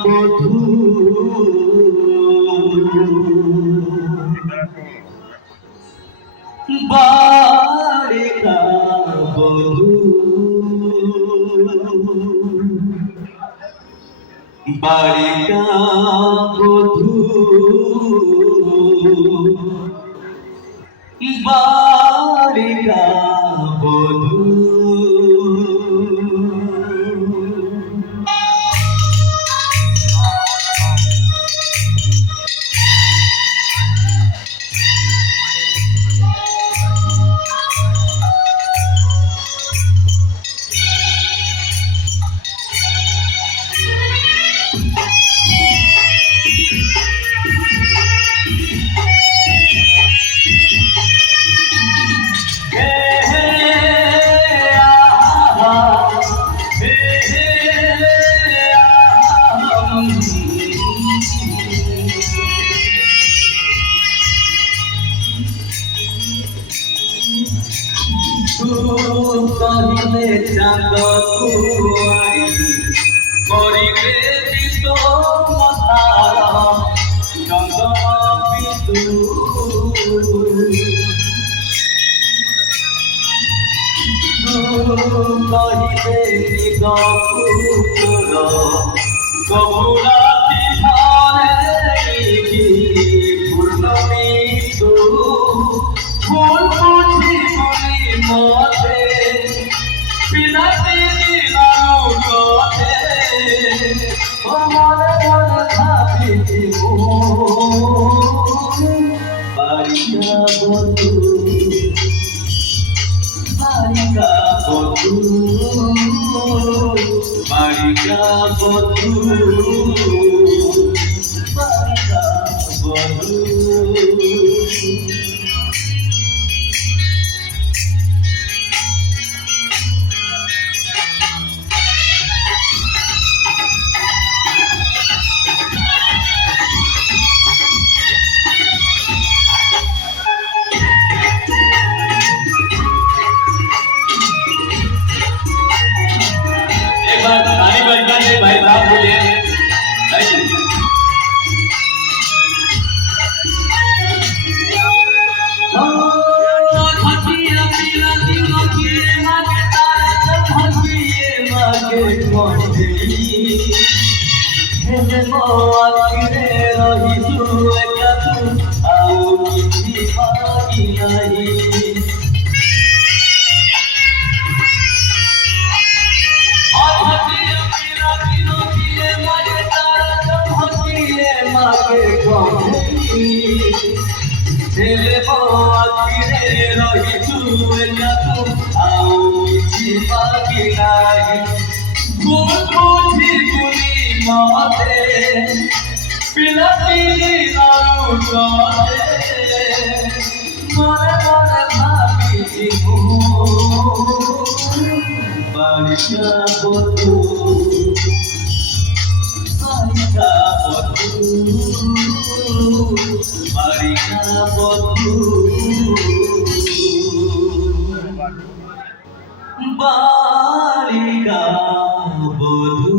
বধূ বালিকা বধূ বালিকা বধূ বালিকা বধূ কহিলে চাঁদ কুয়ারি করিবে বিত মথার চন্দন বিদু কহিবে নিদ কুকুর কবুরা পিছনে পূর্ণমী তু ফুল ফুটি গুলি মতে পিলাতে দিলাম গতে ও মনে মনে ভাবিছি বালিকা বধূ বালিকা বধূ বালিকা বধূ বালিকা বধূ भाई साहब बोलिए পিলাতি মনে মনে ভাবিছি বালিকা বধূ বালিকা বধূ বালিকা বধূ বালিকা বধূ